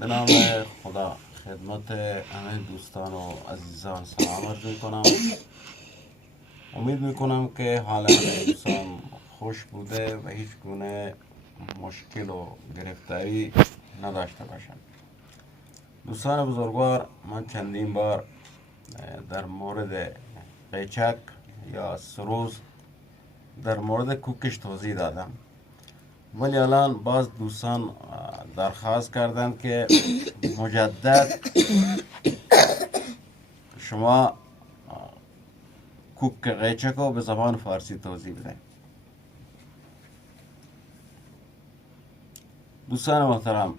به نام خدا خدمت همه دوستان و عزیزان سلام عرض می کنم. امید می کنم که حال همه دوستان خوش بوده و هیچ گونه مشکل و گرفتاری نداشته باشند. دوستان بزرگوار، من چندین بار در مورد قیچک یا سروز در مورد کوکش توضیح دادم، ولی الان باز دوستان درخواست کردند که مجدد شما کوک قیچک رو به زبان فارسی توضیح بده. دوستان محترم،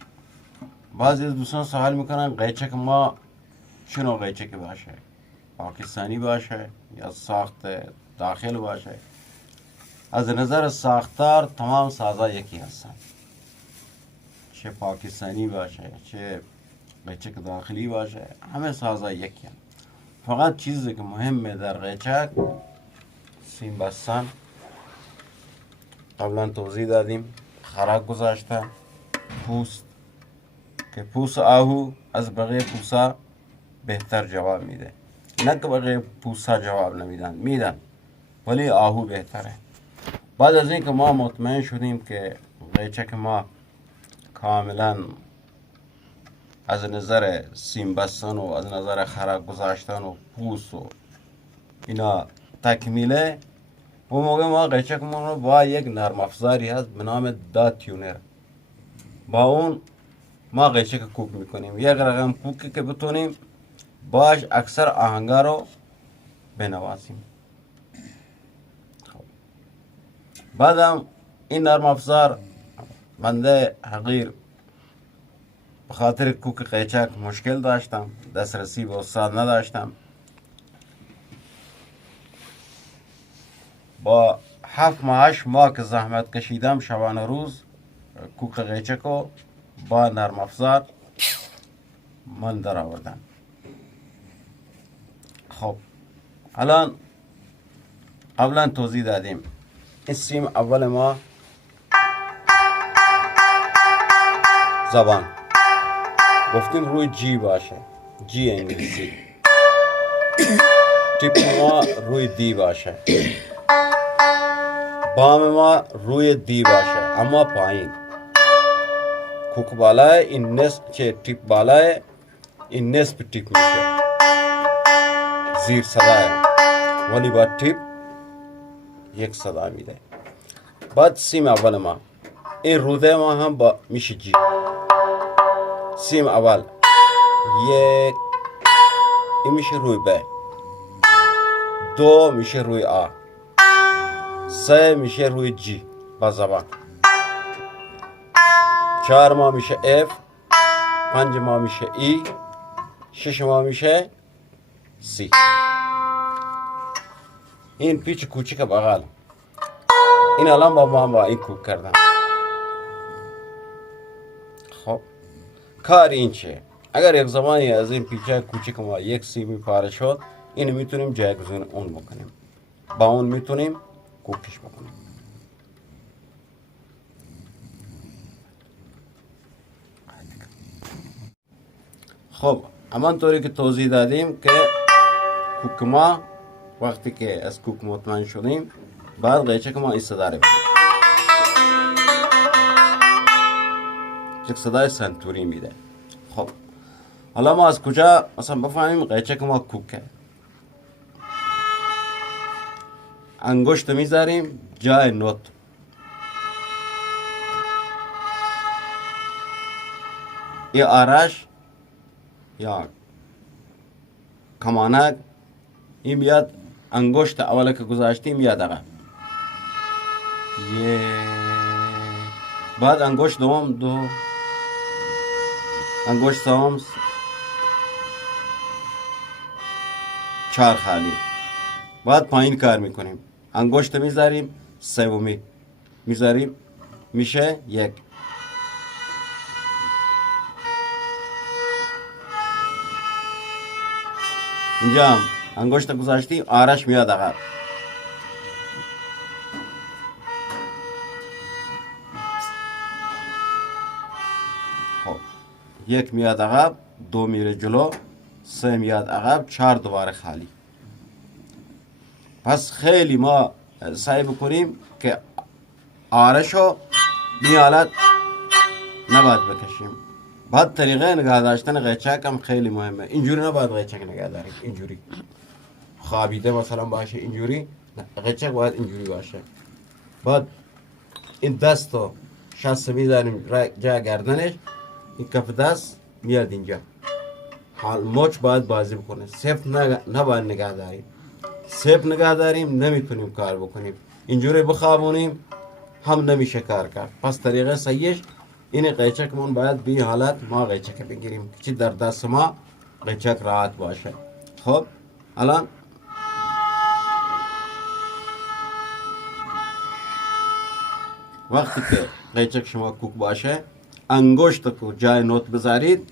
بعضی از دوستان سوال میکنن قیچک ما چه قیچک باشه، پاکستانی باشه یا ساخت داخل باشه. از نظر ساختار تمام سازا یکی هستن، چه پاکستانی باشه چه قیچک داخلی باشه، همه سازا یکی هستن. فقط چیزی که مهمه در قیچک سیم بستن، قبلا توضیح دادیم، خرک گذاشتن، پوست که پوست آهو از بقیه پوسا بهتر جواب میده، نه که بقیه پوسا جواب نمیدن، میدن ولی آهو بهتره. بعد از اینکه ما مطمئن شدیم که قیچک ما کاملا از نظر سیم بستن و از نظر خرک گذاشتن و پوست و اینا تکمیله، اون موقع ما قیچکمون رو با یک نرم افزاری هست به نام دات تیونر، با اون ما قیچک کوک میکنیم. یک رقم کوکی که بتونیم باش اکثر آهنگا رو بنوازیم. بعدم این نرم افزار بنده حقیر به خاطر کوک قیچک مشکل داشتم، دسترسی به استاد نداشتم. با 7 ماه 8 ماه که زحمت کشیدم شبانه روز کوک قیچک رو با نرم افزار من در آوردم. خب الان قبلا توضیح دادیم این سیم اول ما زبان گفتیم روی جی باشه، جی انگلیسی. تیپ ما روی دی باشه، بام ما روی دی باشه اما پایین. کوک بالای این نصف که تیپ بالای این نصف تیپ میشه، زیر صدای ولی با تیپ یک صدا میده. بعد سیم اول ما این روده ما هم با میشه جی. سیم اول یک این میشه روی ب، دو میشه روی آ، سه میشه روی جی با زبان، چهار ما میشه اف، پنج ما میشه ای، شش ما میشه سی. این پیچ کوچیک بغل این الان با این کوک کردم. خب کار این چه؟ اگر یک زمانی از این پیچه کوچیک ما یک سیمی پاره شد، اینو میتونیم جایگزین اون بکنیم، با اون میتونیم کوکش بکنیم. خب همانطوری که توضیح دادیم که کوک ما وقتی که از کوک مطمئن شدیم، بعد قیچک ما این صدا رو بدیم، یک صدای سنتوری میده. خب حالا ما از کجا مثلا بفهمیم قیچک ما کوکه؟ انگشت میذاریم جای نوت، این آرش یا کمانک این بیاد انگشت اوله که گذاشتیم میاد عقب، بعد انگشت دوم دو، انگشت سوم چهار خالی. بعد پایین کار میکنیم، انگشت میذاریم سومی میذاریم میشه یک. اینجا هم انگشت گذاشتیم آرش میاد عقب. خب یک میاد عقب، دو میره جلو، سه میاد عقب، چهار دوباره خالی. پس خیلی ما سعی بکنیم که آرشو این حالت نباید بکشیم. بعد طریقه نگاه داشتن قیچک هم خیلی مهمه. اینجوری نباید قیچک نگاه داریم، اینجوری خوابیده مثلا باشه، اینجوری قیچک باید اینجوری باشه. بعد این دست رو شست میذاریم جا گردنش، این کف دست میاد اینجا. حال مچ باید بازی بکنه، صرف نباید نگاه داریم. صرف نگاه داریم نمیتونیم کار بکنیم. اینجوری بخوابونیم هم نمیشه کار کرد. پس طریقه صحیحش این قیچکمون باید به این حالت ما قیچک بگیریم که در دست ما قیچک راحت باشه. خب الان وقتی که قیچک شما کوک باشه، انگشت کو جای نوت بذارید،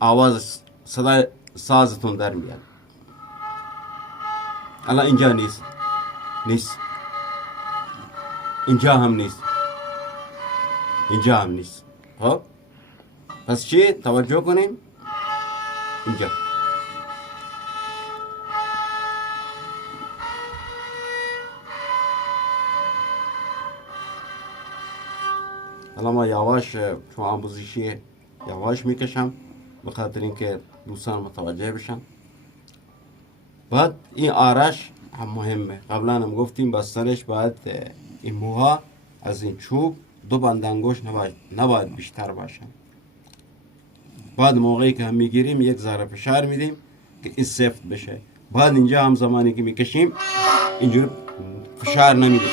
آواز صدای سازتون در میاد. الان اینجا نیست، اینجا هم نیست، اینجا هم نیست. خب پس چی؟ توجه کنیم اینجا. الان ما یواش، چون آموزشی یواش میکشم به خاطر اینکه دوستان متوجه بشن. بعد این آرش هم مهمه، قبلا هم گفتیم بستنش باید این موها از این چوب 2 بند انگشت نباید بیشتر باشن. بعد موقعی که هم میگیریم یک ذره فشار میدیم که این سفت بشه. بعد اینجا هم زمانی که میکشیم اینجوری فشار نمیدیم.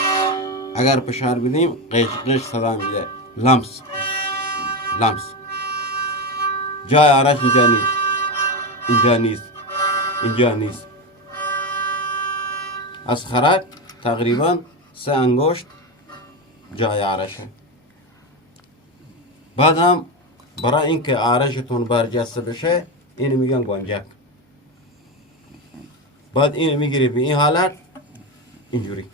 اگر فشار بدیم قش صدا میده، لمس. جای آرش اینجا نیست. از خرک تقریبا 3 انگشت جای آرشه. بعد هم برای اینکه آرشتون برجسته بشه اینو میگن گنجک. بعد اینو میگیری به این حالت اینجوری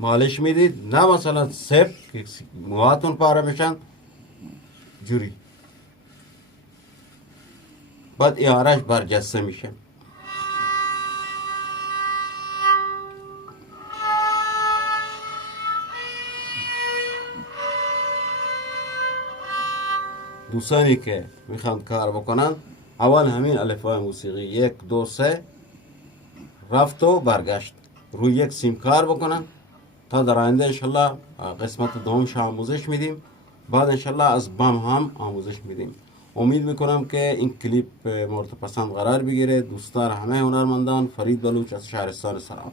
مالش میدید، نه مثلا سفت که موهاتون پاره بشن، جوری. بعد این آرش برجسته میشه. دوستانی که میخوان کار بکنن اول همین الفبای موسیقی 1 2 3 رفت و برگشت روی یک سیم کار بکنن تا در آینده انشالله قسمت دومش آموزش میدیم. بعد انشالله از بم هم آموزش میدیم. امید میکنم که این کلیپ مورد پسند قرار بگیره. دوستان همه هنرمندان، فرید بلوچ از شهرستان سلام.